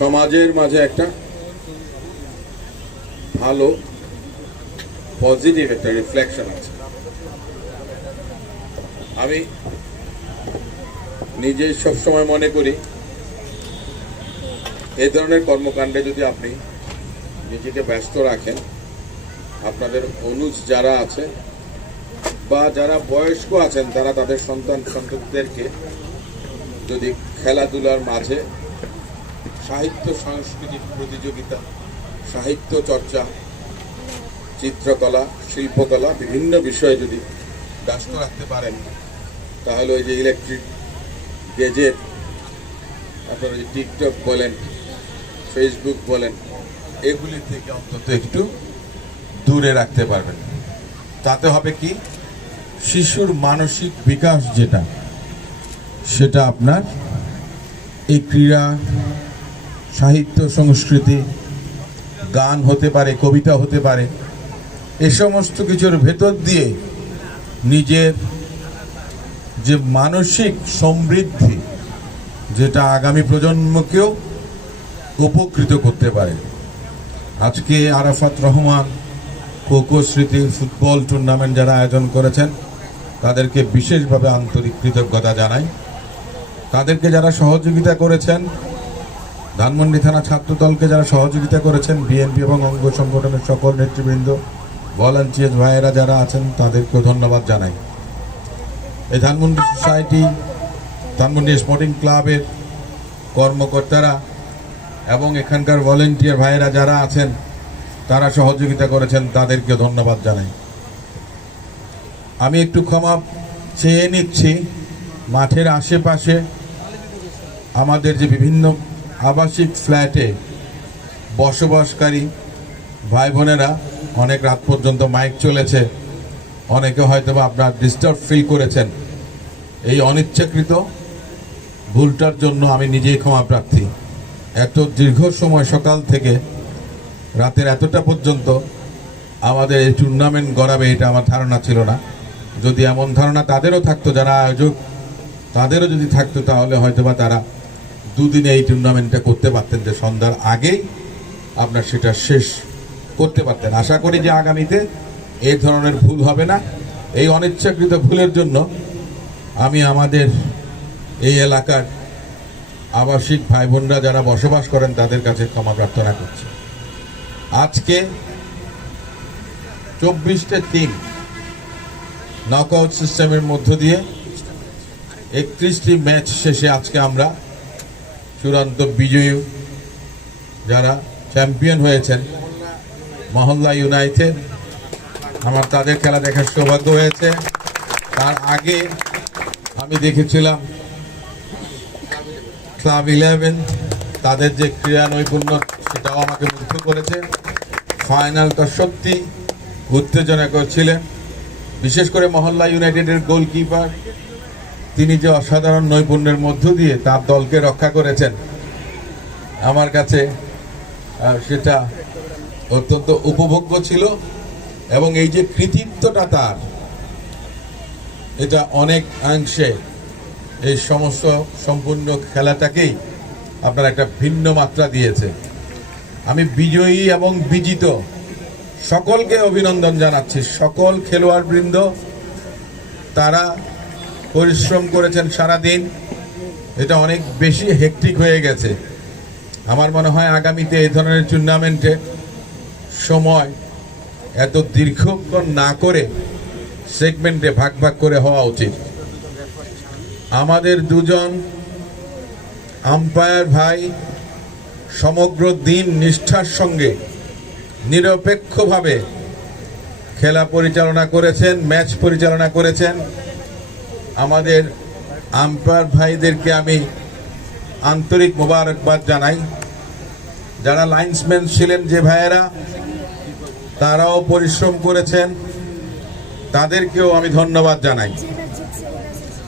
সমাজের মাঝে একটা ভালো পজিটিভ একটা রিফ্লেকশন আছে। আমি নিজে সবসময় মনে করি, এই ধরনের কর্মকাণ্ডে যদি আপনি নিজেকে ব্যস্ত রাখেন, আপনাদের অনুজ যারা আছে বা যারা বয়স্ক আছেন, তারা তাদের সন্তান সন্ততিদেরকে যদি খেলাধুলার মাঝে সাহিত্য সাংস্কৃতিক প্রতিযোগিতা, সাহিত্য চর্চা, চিত্রকলা, শিল্পকলা, বিভিন্ন বিষয়ে যদি ব্যস্ত রাখতে পারেন, তাহলে ওই যে ইলেকট্রিক গেজেট, আপনারা যে টিকটক বলেন, ফেসবুক বলেন, এগুলি থেকে অন্তত একটু দূরে রাখতে পারবেন। তাতে হবে কি? শিশুর মানসিক বিকাশ যেটা, সেটা আপনার এই ক্রীড়া সাহিত্য, সংস্কৃতি, গান হতে পারে, কবিতা হতে পারে, এ সমস্ত কিছুর ভেতর দিয়ে নিজের যে মানসিক সমৃদ্ধি যেটা আগামী প্রজন্মকেও উপকৃত করতে পারে। আজকে আরাফাত রহমান কোকো স্মৃতি ফুটবল টুর্নামেন্ট যারা আয়োজন করেছেন, তাদেরকে বিশেষভাবে আন্তরিক কৃতজ্ঞতা জানাই। তাদেরকে যারা সহযোগিতা করেছেন ধানমন্ডি থানা ছাত্রদলকে যারা সহযোগিতা করেছেন, বিএনপি এবং অঙ্গ সংগঠনের সকল নেতৃবৃন্দ, ভলান্টিয়ার ভাইয়েরা যারা আছেন, তাদেরকেও ধন্যবাদ জানাই। এই ধানমন্ডি সোসাইটি, ধানমন্ডি স্পোর্টিং ক্লাবের কর্মকর্তারা এবং এখানকার ভলেন্টিয়ার ভাইয়েরা যারা আছেন, তারা সহযোগিতা করেছেন তাদেরকে ধন্যবাদ জানাই। আমি একটু ক্ষমা চেয়ে নিচ্ছি, মাঠের আশেপাশে আমাদের যে বিভিন্ন আবাসিক ফ্ল্যাটে বসবাসকারী ভাই বোনেরা অনেক রাত পর্যন্ত মাইক চলেছে। অনেকে হয়তো আপনার ডিস্টার্ব ফিল করেছেন। এই অনিচ্ছাকৃত ভুলটার জন্য আমি নিজেই ক্ষমা প্রার্থী। এত দীর্ঘ সময় সকাল থেকে রাতের এতটা পর্যন্ত আমাদের এই টুর্নামেন্ট গড়াবে এটা আমার ধারণা ছিল না। যদি এমন ধারণা তাদেরও থাকতো, যারা আয়োজক, তাদেরও যদি থাকতো, তাহলে হয়তো বা তারা দুদিনে এই টুর্নামেন্টটা করতে পারতেন যে সন্ধ্যার আগেই আপনার সেটা শেষ করতে পারতেন। আশা করি যে আগামীতে এই ধরনের ভুল হবে না। এই অনিচ্ছাকৃত ভুলের জন্য আমি আমাদের এই এলাকার আবাসিক ভাই বোনরা যারা বসবাস করেন, তাদের কাছে ক্ষমা প্রার্থনা করছি। আজকে চব্বিশটা টিম নকআউট সিস্টেমের মধ্য দিয়ে একত্রিশটি ম্যাচ শেষে আজকে আমরা চূড়ান্ত বিজয়ী যারা চ্যাম্পিয়ন হয়েছেন, মহল্লা ইউনাইটেড, আমার তাদের খেলা দেখার সৌভাগ্য হয়েছে। তার আগে আমি দেখেছিলাম ক্লাব ইলেভেন, তাদের যে ক্রীড়া নৈপুণ্য, সেটাও আমাকে মুগ্ধ করেছে। ফাইনালটা সত্যি উত্তেজনা ছিলেন বিশেষ করে মহল্লা ইউনাইটেডের গোলকিপার তিনি যে অসাধারণ নৈপুণ্যের মধ্য দিয়ে তার দলকে রক্ষা করেছেন, আমার কাছে সেটা অত্যন্ত উপভোগ্য ছিল এবং এই যে কৃতিত্বটা তার, এটা অনেক অংশে এই সমস্ত সম্পূর্ণ খেলাটাকেই আপনার একটা ভিন্ন মাত্রা দিয়েছে। আমি বিজয়ী এবং বিজিত, সকলকে অভিনন্দন জানাচ্ছি। সকল খেলোয়াড় বৃন্দ তারা পরিশ্রম করেছেন সারাদিন। এটা অনেক বেশি হেকটিক হয়ে গেছে। আমার মনে হয় আগামীতে এই ধরনের টুর্নামেন্টে সময় এত দীর্ঘক্ষণ না করে সেগমেন্টে ভাগ ভাগ করে হওয়া উচিত। আমাদের দুজন আম্পায়ার ভাই সমগ্র দিন নিষ্ঠার সঙ্গে নিরপেক্ষভাবে খেলা পরিচালনা করেছেন ম্যাচ পরিচালনা করেছেন। আমাদের আম্পায়ার ভাইদেরকে আমি আন্তরিক মোবারকবাদ জানাই। যারা লাইন্সম্যান ছিলেন যে ভাইয়েরা, তারাও পরিশ্রম করেছেন। তাদেরকেও আমি ধন্যবাদ জানাই।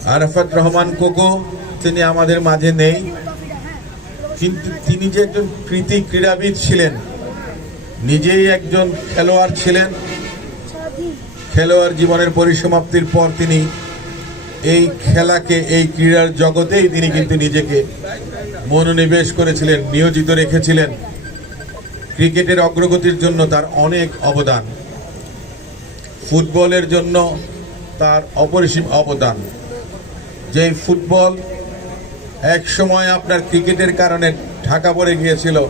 আরাফাত রহমান কোকো তিনি আমাদের মাঝে নেই। কিন্তু তিনি যে একজন কৃতি ক্রীড়াবিদ ছিলেন, নিজেই একজন খেলোয়াড় ছিলেন। খেলোয়াড় জীবনের পরিসমাপ্তির পর তিনি এই খেলাকে, এই ক্রীড়ার জগতেই তিনি কিন্তু নিজেকে মনোনিবেশ করেছিলেন, নিয়োজিত রেখেছিলেন। ক্রিকেটের অগ্রগতির জন্য তার অনেক অবদান। ফুটবলের জন্য তার অপরিসীম অবদান। যে ফুটবল এক সময় আপনার ক্রিকেটের কারণে ঢাকা পড়ে গিয়েছিল,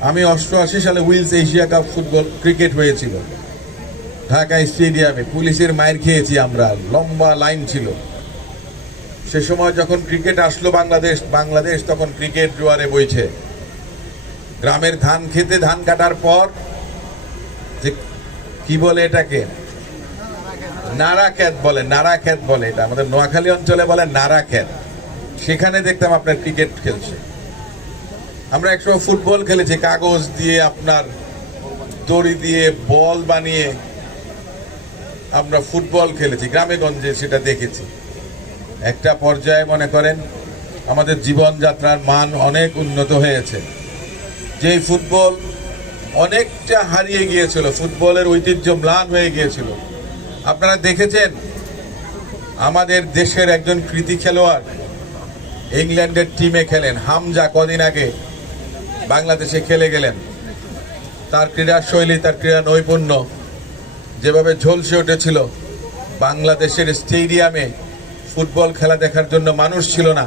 আমি অষ্টআশি সালে Wills Asia cup football cricket হয়েছিল। ঢাকা স্টেডিয়ামে পুলিশের মায়ের খেয়েছি আমরা। লম্বা লাইন ছিল। সে সময় যখন ক্রিকেট আসলো বাংলাদেশ বাংলাদেশ তখন ক্রিকেট জোয়ারে বইছে। গ্রামের ধান খেতে ধান কাটার পর যে কি বলে এটাকে? নারা ক্ষেত বলে নারা ক্ষেত বলে এটা। আমাদের নোয়াখালী অঞ্চলে বলে নারা ক্ষেত সেখানে দেখতাম আপনার ক্রিকেট খেলছে। আমরা একসময় ফুটবল খেলেছি, কাগজ দিয়ে আপনার দড়ি দিয়ে বল বানিয়ে আমরা ফুটবল খেলেছি, গ্রামে গঞ্জে সেটা দেখেছি। একটা পর্যায়ে মনে করেন, আমাদের জীবনযাত্রার মান অনেক উন্নত হয়েছে। যে ফুটবল অনেকটা হারিয়ে গিয়েছিল, ফুটবলের ঐতিহ্য ম্লান হয়ে গিয়েছিল। আপনারা দেখেছেন, আমাদের দেশের একজন কৃতি খেলোয়াড়, ইংল্যান্ডের টিমে খেলেন। হামজা কদিন আগে বাংলাদেশে খেলে গেলেন। তার ক্রীড়া শৈলী তার ক্রীড়া নৈপুণ্য যেভাবে ঝলসে উঠেছিল, বাংলাদেশের স্টেডিয়ামে ফুটবল খেলা দেখার জন্য মানুষ ছিল না,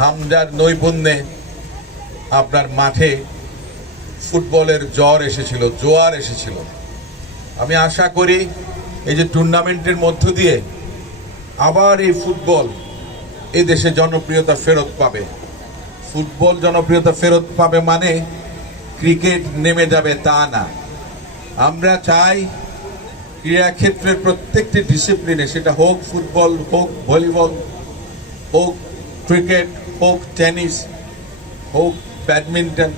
হামজার নৈপুণ্যে আপনার মাঠে ফুটবলের জ্বর এসেছিল, জোয়ার এসেছিল। আমি আশা করি এই যে টুর্নামেন্টের মধ্য দিয়ে আবার এই ফুটবল এ দেশে জনপ্রিয়তা ফেরত পাবে। ফুটবল জনপ্রিয়তা ফেরত পাবে মানে ক্রিকেট নেমে যাবে তা না। আমরা চাই ক্রীড়াক্ষেত্রের প্রত্যেকটি ডিসিপ্লিনে সেটা হোক ফুটবল হোক ভলিবল হোক ক্রিকেট হোক টেনিস হোক ব্যাডমিন্টন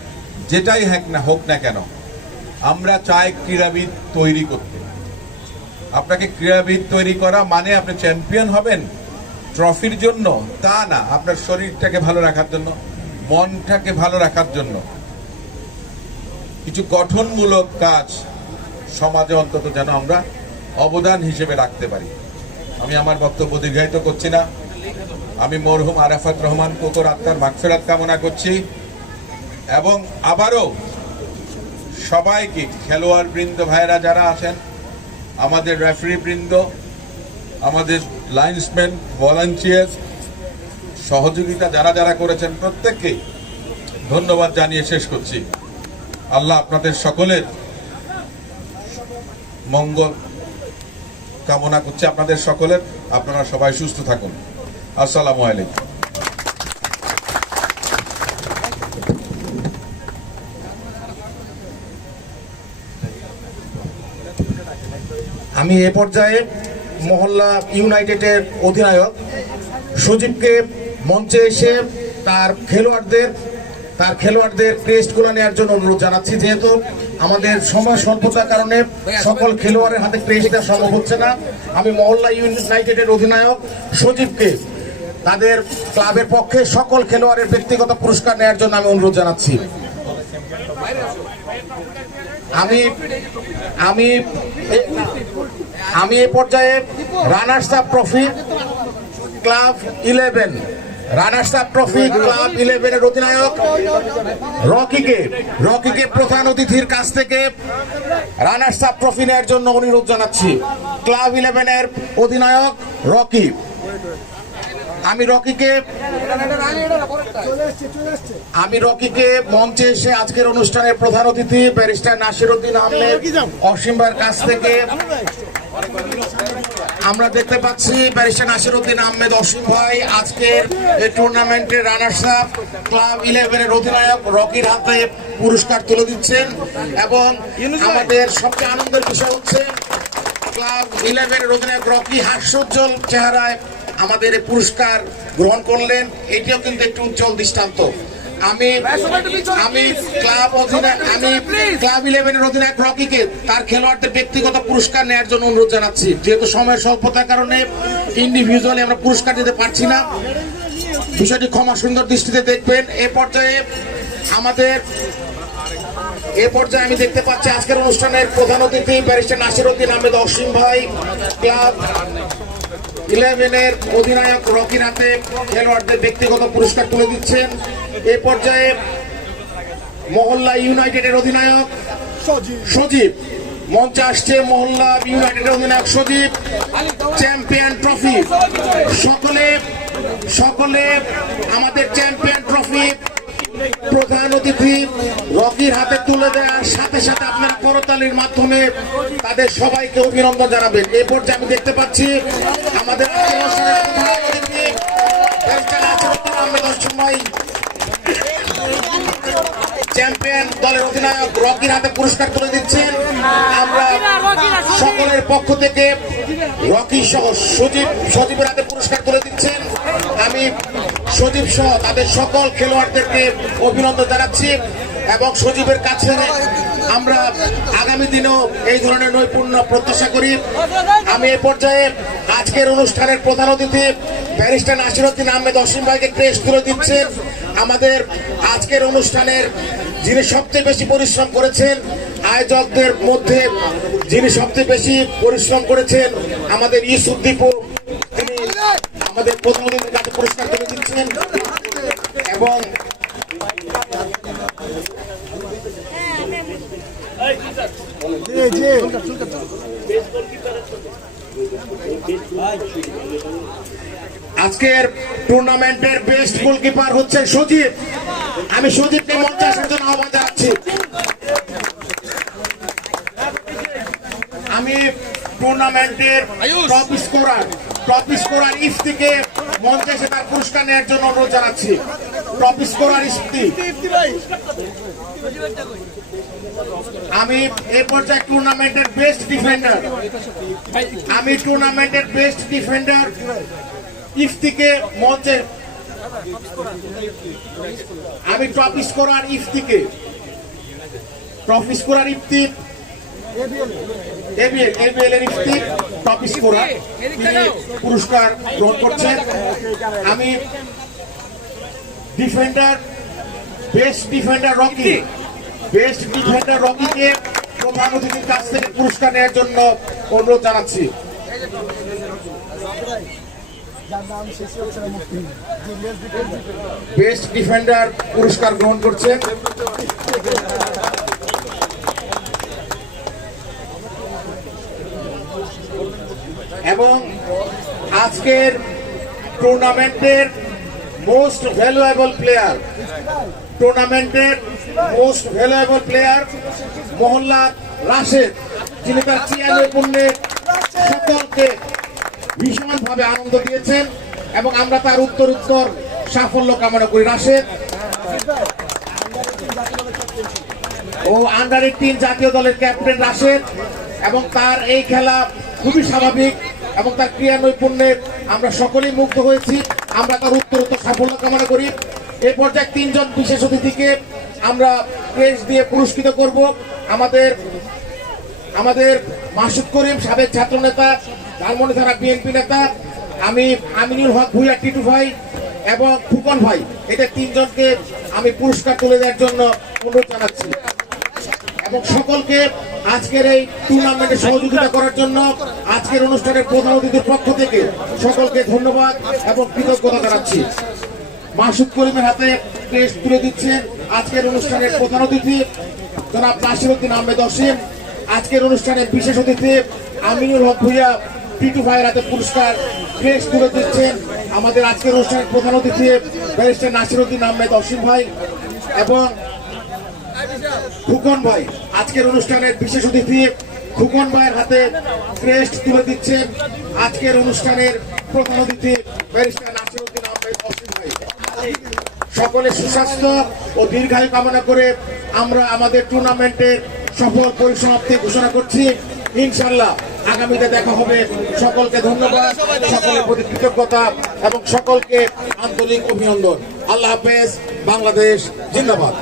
যেটাই হোক না হোক না কেন, আমরা চাই ক্রীড়াবিদ তৈরি করতে। আপনাকে ক্রীড়াবিদ তৈরি করা মানে আপনি চ্যাম্পিয়ন হবেন ট্রফির জন্য, তা না, আপনার শরীরটাকে ভালো রাখার জন্য, মনটাকে ভালো রাখার জন্য। কিছু গঠনমূলক কাজ সমাজে অন্তত যেন আমরা অবদান হিসেবে রাখতে পারি। আমি আমার বক্তব্য দীর্ঘায়িত করছি না। আমি মরহুম আরাফাত রহমান, কোকর আত্মার মাগফেরাত কামনা করছি এবং আবারও সবাইকে খেলোয়াড় বৃন্দ ভাইরা যারা আছেন, আমাদের রেফারি বৃন্দ আমাদের লাইন্সম্যান ভলান্টিয়ার সহযোগিতা যারা যারা করেছেন প্রত্যেককেই ধন্যবাদ জানিয়ে শেষ করছি। আল্লাহ আপনাদের সকলের মঙ্গল কামনা করছি আপনাদের সকলের। আপনারা সবাই সুস্থ থাকুন। আসসালামু আলাইকুম। আমি এ পর্যায়ে মহল্লা ইউনাইটেডের অধিনায়ক সজীবকে মঞ্চে এসে তার খেলোয়াড়দের তার খেলোয়াড়দের ক্রেস্টগুলো নেওয়ার জন্য অনুরোধ জানাচ্ছি। যেহেতু আমাদের সময় স্বল্পতার কারণে সকল খেলোয়াড়ের হাতে দেওয়া সম্ভব হচ্ছে না। আমি মহল্লা ইউনাইটেডের অধিনায়ক সজীবকে তাদের ক্লাবের পক্ষে সকল খেলোয়াড়ের ব্যক্তিগত পুরস্কার নেওয়ার জন্য আমি অনুরোধ জানাচ্ছি। আমি আমি আমি এ পর্যায়ে runners up trophy club eleven runners up trophy club ইলেভেনের অধিনায়ক রকিকে রকিকে প্রধান অতিথির কাছ থেকে রানার্স আপ ট্রফি নেওয়ার জন্য অনুরোধ জানাচ্ছি। ক্লাব ইলেভেনের অধিনায়ক রকি। আমি রকিকে আমি রকিকে মঞ্চে এসে আজকের অনুষ্ঠানের প্রধান অতিথি ব্যারিস্টার নাসির উদ্দিন আহমেদ অসীমবার কাছ থেকে আমরা দেখতে পাচ্ছি ব্যারিস্টার নাসির উদ্দিন আহমেদ অসীম ভাই আজকের এই টুর্নামেন্টের রানার্স আপ ক্লাব ইলেভেনের অধিনায়ক রকির হাতে পুরস্কার তুলে দিচ্ছেন এবং আমাদের সবচেয়ে আনন্দের বিষয় হচ্ছে ক্লাব ইলেভেনের অধিনায়ক রকি হাস্যোজ্জ্বল চেহারায় আমাদের পুরস্কার গ্রহণ করলেন। এটিও কিন্তু একটি উজ্জ্বল দৃষ্টান্ত। আমি আমি ক্লাব অধিনায়ক আমি ক্লাব ইলেভেনের রকিকে, তার খেলোয়াড়দের ব্যক্তিগত পুরস্কার নেওয়ার জন্য অনুরোধ জানাচ্ছি। যেহেতু সময়ের কারণে ইন্ডিভিজুয়ালি আমরা পুরস্কার দিতে পারছি না, বিষয়টি ক্ষমা সুন্দর দৃষ্টিতে দেখবেন। এ পর্যায়ে আমাদের, এ পর্যায়ে আমি দেখতে পাচ্ছি আজকের অনুষ্ঠানের প্রধান অতিথি ব্যারিস্টার নাসির উদ্দিন আহমেদ অসীম ভাই ক্লাব ইলেভেনের অধিনায়ক হাতে খেলোয়াড়দের ব্যক্তিগত পুরস্কার তুলে দিচ্ছেন। এ পর্যায়ে মহল্লা ইউনাইটেডের অধিনায়ক সজীব। মঞ্চে আসছে মহল্লা ইউনাইটেডের অধিনায়ক সজীব। Champion trophy. সকলে সকলে আমাদের চ্যাম্পিয়ন ট্রফি প্রধান অতিথি রকির হাতে তুলে দেওয়ার সাথে সাথে আপনারা করতালির মাধ্যমে তাদের সবাইকে অভিনন্দন জানাবেন। এই পর্যায়ে আমি দেখতে পাচ্ছি আমাদের চ্যাম্পিয়ন দলের অধিনায়ক রকির হাতে পুরস্কার তুলে দিচ্ছেন। আমরা সকলের পক্ষ থেকে রকি সহ সজীব সজীবের হাতে পুরস্কার তুলে দিচ্ছেন। আমি সজীব সহ তাদের সকল খেলোয়াড়দেরকে অভিনন্দন জানাচ্ছি এবং সজীবের কাছে আমরা আগামী দিনেও এই ধরনের নৈপুণ্য প্রত্যাশা করি। আমি এ পর্যায়ে আজকের অনুষ্ঠানের প্রধান অতিথি ব্যারিস্টার নাসিরুদ্দিন আহমেদ অসীম ভাইকে ক্রেস্ট তুলে দিচ্ছেন আমাদের আজকের অনুষ্ঠানের যিনি সবচেয়ে বেশি পরিশ্রম করেছেন, আয়োজকদের মধ্যে যিনি সবচেয়ে বেশি পরিশ্রম করেছেন, আমাদের ইসুদ্দীপু তিনি আমাদের প্রধান অতিথির কাছে তুলে দিচ্ছেন। এবং আজকের টুর্নামেন্টের বেস্ট গোলকিপার হচ্ছে সজীব। আমি সজীবকে মঞ্চে আসার জন্য আহ্বান জানাচ্ছি। আমি টুর্নামেন্টের টপ স্কোরার টপ স্কোরার ইফতিকে মঞ্চে এসে তার পুরস্কার নেওয়ার জন্য অনুরোধ জানাচ্ছি। Top scorer Ifti. আমি এই পর্যায়ে টুর্নামেন্টের বেস্ট ডিফেন্ডার আমি টুর্নামেন্টের বেস্ট ডিফেন্ডার ইফতিকে মঞ্চে আমি top scorer ইফতিকে top scorer Ifti ABL ABL এর ইফতি টপ স্কোরার তিনি পুরস্কার গ্রহণ করছেন। আমি defender best defender Rocky best defender রকিকে প্রধান অতিথির কাছ থেকে পুরস্কার নেওয়ার জন্য অনুরোধ জানাচ্ছি। বেস্ট ডিফেন্ডার পুরস্কার গ্রহণ করছেন। এবং আজকের টুর্নামেন্টের মোস্ট ভ্যালুয়েবল প্লেয়ার, টুর্নামেন্টের মোস্ট ভ্যালুয়েবল প্লেয়ার মোহল্লা রাশেদ, যিনি তার চিয়ানের পুণ্যে সকলকে ভীষণভাবে আনন্দ দিয়েছেন এবং আমরা তার উত্তর উত্তর সাফল্য কামনা করি। রাশেদ, ও আন্ডার এইটিন জাতীয় দলের ক্যাপ্টেন রাশেদ এবং তার এই খেলা খুবই স্বাভাবিক। এবং তার ক্রিয়া নৈপুণ্যে আমরা সকলেই মুগ্ধ হয়েছি। আমরা তার উত্তর উত্তর সাফল্য কামনা করি। এই পর্যায়ে তিনজন বিশেষ অতিথিকে আমরা ক্রেস দিয়ে পুরস্কৃত করব। আমাদের আমাদের মাসুদ করিম, সাবেক ছাত্র নেতা ধানমন্ডি থানা বিএনপি নেতা, আমি আমিনুল হক ভুইয়া, টিটু ভাই এবং ফুকন ভাই। এদের তিনজনকে আমি পুরস্কার তুলে দেওয়ার জন্য অনুরোধ জানাচ্ছি। এবং সকলকে আজকের এই টুর্নামেন্টে সহযোগিতা করার জন্য আজকের অনুষ্ঠানের প্রধান অতিথির পক্ষ থেকে সকলকে ধন্যবাদ এবং কৃতজ্ঞতা জানাচ্ছি। মাসুদ করিমের হাতে প্রেস তুলে দিচ্ছেন আজকের অনুষ্ঠানের প্রধান অতিথি, জনাব নাসিরুদ্দিন আহমেদ অসীম। আজকের অনুষ্ঠানে বিশেষ অতিথি, আমিনুল হক ভুইয়া টিটু ভাইয়ের হাতে পুরস্কার প্রেস তুলে দিচ্ছেন আমাদের আজকের অনুষ্ঠানের প্রধান অতিথি, ব্যারিস্টার নাসিরুদ্দিন আহমেদ অসীম ভাই এবং ফুকন ভাই, আজকের অনুষ্ঠানের বিশেষ অতিথি ফুকন ভাইয়ের হাতে ক্রেস্ট তুলে দিচ্ছেন আজকের অনুষ্ঠানের প্রধান অতিথি, ব্যারিস্টার সুস্বাস্থ্য ও দীর্ঘায়ু কামনা করে আমরা আমাদের টুর্নামেন্টের সফল পরিসমাপ্তি ঘোষণা করছি। ইনশাল্লাহ আগামীতে দেখা হবে। সকলকে ধন্যবাদ, সকলের প্রতি কৃতজ্ঞতা এবং সকলকে আন্তরিক অভিনন্দন। আল্লাহ হাফেজ, বাংলাদেশ, জিন্দাবাদ।